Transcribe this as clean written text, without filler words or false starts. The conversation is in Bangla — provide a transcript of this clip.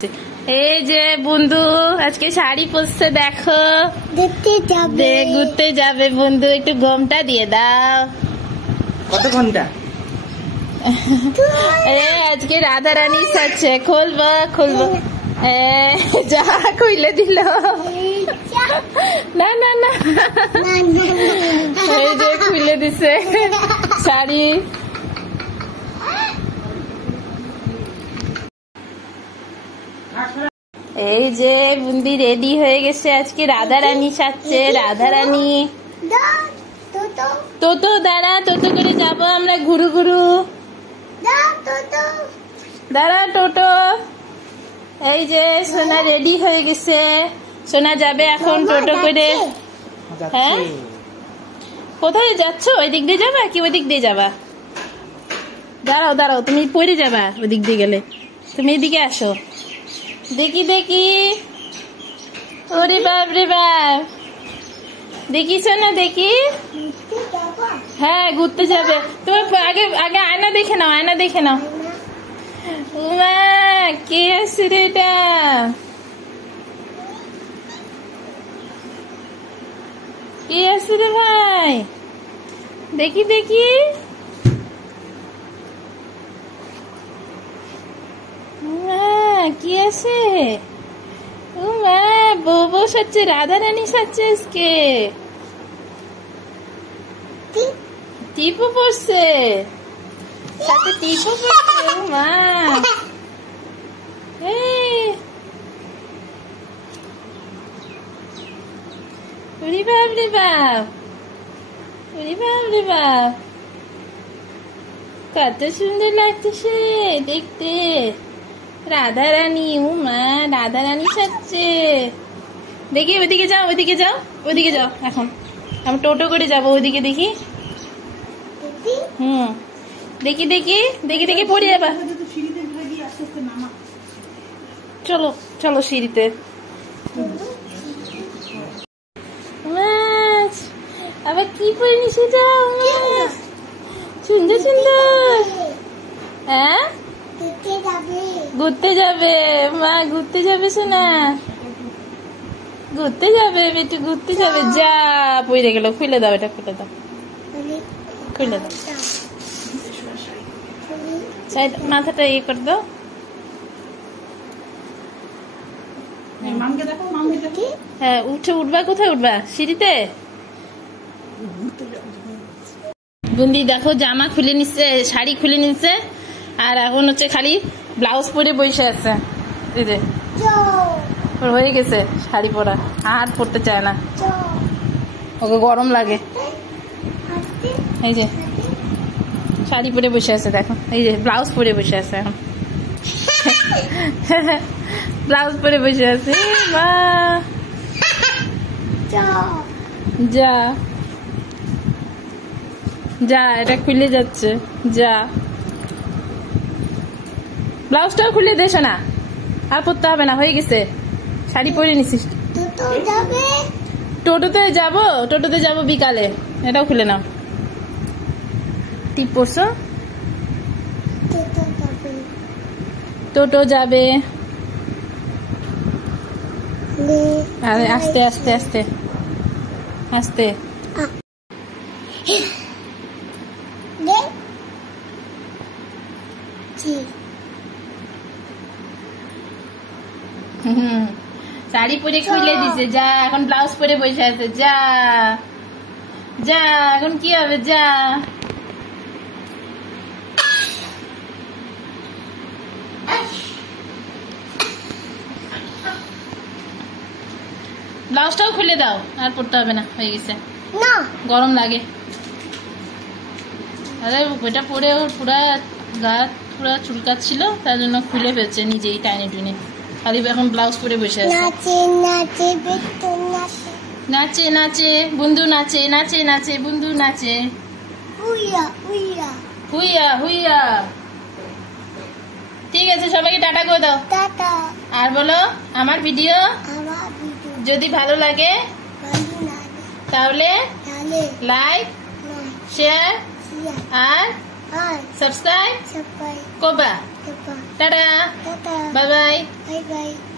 এই যে বন্ধু আজকে শাড়ি পরছে দেখো, ঘুরতে যাবে বন্ধু, একটু গমটা দিয়ে দাও। কত ঘন্টা? আজকে রাধা রানী সাজছে, খুলবো খুলবো। যা খুলে দিল, না না না, এই যে খুলে দিছে শাড়ি। এই যে বুন্দি রেডি হয়ে গেছে, আজকে রাধা রানী সাজছে। রাধা রানী তো দাঁড়া, তো করে যাবো আমরা ঘুরু ঘুরু। দাঁড়া টোটো। এই যে সোনা রেডি হয়ে গেছে, সোনা যাবে এখন টোটো করে। হ্যাঁ, কোথায় যাচ্ছ? ওই দিক দিয়ে যাবা কি ওই দিক দিয়ে যাবা? দাঁড়াও দাঁড়াও, তুমি পড়ে যাবা ওই দিক দিয়ে গেলে, তুমি এদিকে আসো। দেখি দেখি, ওরে বাপ রে বাপ, দেখিস না? দেখি, হ্যাঁ ঘুরতে যাবে। তুমি আগে আগে আয়না দেখে নাও, আয়না দেখে নাও। মা কে আছে রে এটা? কে আছে রে ভাই? দেখি দেখি, কি আছে? ও মা, বউ সাজছে, রাধা রানী সাজছে আজকে। টিপও পড়ছে, সাথে টিপও পড়ছে। ও মা, ওরে বাপ রে বাপ, ওরে বাপ রে বাপ, কত সুন্দর লাগতেছে দেখতে। রাধা রানী, ও মা, রাধা রানী সাজছে। দেখি ওইদিকে যাও, ওইদিকে যাও, ওইদিকে যাও। এখন আমি টোটো করে যাবো ওইদিকে। দেখি, দেখি দেখি দেখি দেখি, পড়ে যাবা। চলো চলো সিঁড়িতে। আবার কি পরে নিচে যাও? সুন্দর সুন্দর। হ্যাঁ, ঘুরতে যাবে মা, ঘুরতে যাবে শোনা, ঘুরতে যাবে বেটু, ঘুরতে যাবে। যা পড়ে গেল, খুলে দাও এটা, খুলে দাও, খুলে দাও। মাথাটা ইয়ে করে দাও। হ্যাঁ, উঠবা। কোথায় উঠবা? সিঁড়িতে। বুন্দি দেখো জামা খুলে নিচ্ছে, শাড়ি খুলে নিচ্ছে, আর এখন হচ্ছে খালি ব্লাউজ পরে বসে আছে। এই যে হয়ে গেছে শাড়ি পরা, আর পরতে চায় না, ওকে গরম লাগে। এই যে শাড়ি পরে বসে আছে দেখো, এই যে ব্লাউজ পরে বসে আছে এখন। ব্লাউজ পরে বসে আছে। মা যা যা, এটা খুলে যাচ্ছে, যা। ব্লাউজটাও খুলে দেছো না, আর পরতে হবে না, হয়ে গেছে। শাড়ি পরে নিছিস। টোটোতে যাবো, টোটোতে যাবো বিকালে, এটাও খুলে নাও। টিপ পরছো? টোটো যাবে। আরে আস্তে আস্তে আস্তে আস্তে। শাড়ি পরে খুলে দিছে, যা এখন ব্লাউজ পরে বসে আছে। যা যা, এখন কি হবে? যা। ব্লাউজটাও খুলে দাও, আর পরতে হবে না, হয়ে গেছে। না, গরম লাগে। আরে ওইটা পরে ওর পুরা গা পুরা চুলকাচ্ছিল, তার জন্য খুলে ফেলছে নিজেই টাইনে টুনে। খালি এখন ব্লাউজ পরে বসে আছে। নাচে নাচে বন্ধু, নাচে নাচে নাচে বন্ধু, নাচে। হুইয়া হুইয়া। ঠিক আছে, সবাইকে টাটা করে দাও। আর বলো, আমার ভিডিও যদি ভালো লাগে তাহলে লাইক, শেয়ার আর সাবস্ক্রাইব করবা। Tata, bye bye. Bye bye.